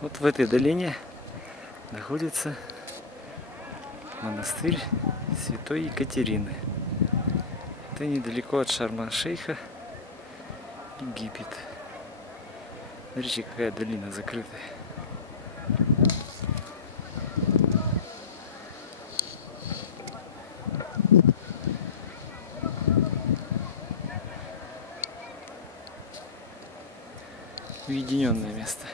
Вот в этой долине находится монастырь Святой Екатерины. Это недалеко от Шарм-эль-Шейха, Египет. Смотрите, какая долина закрытая. Уединенное место.